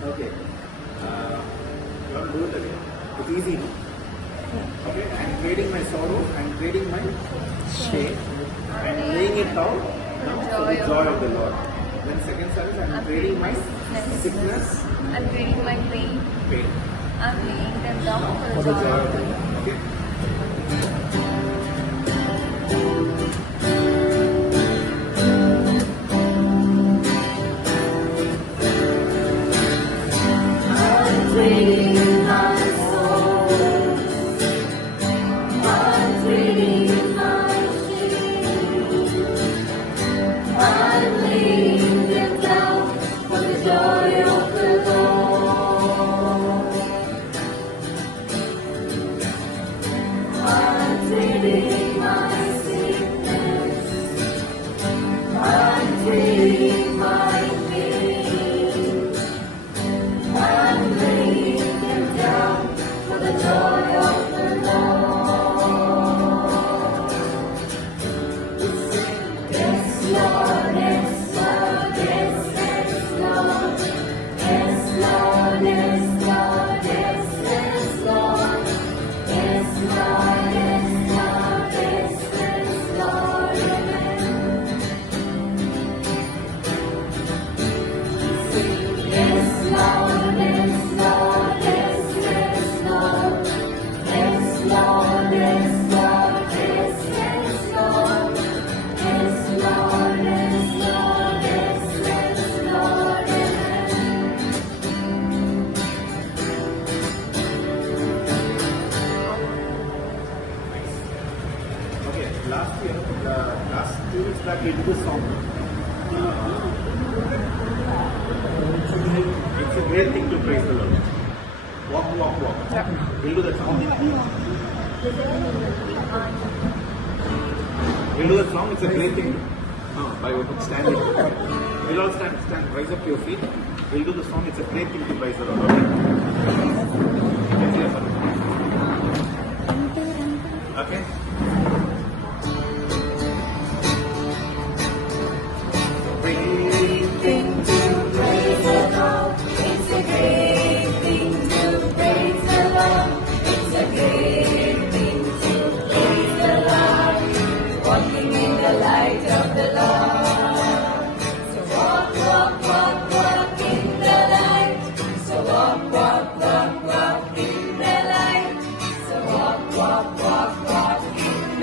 Okay. You want to do it again? It's easy, no? Okay. I'm trading my sorrow. I'm trading my shame. I'm laying it down for the joy of the Lord. Then second service, I'm trading my sickness. I'm trading my pain. Pain. I'm laying them down for the joy of the Lord. Okay. Last year, last 2 weeks back, we did a song. It's a great thing to praise the Lord. Walk, walk, walk. We'll do the song. We'll do the song. It's a great thing. By standing. We'll all stand. Rise up to your feet. We'll do the song. It's a great thing to praise the Lord. Okay? Okay? Walk in the light. So walk in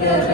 Vikatan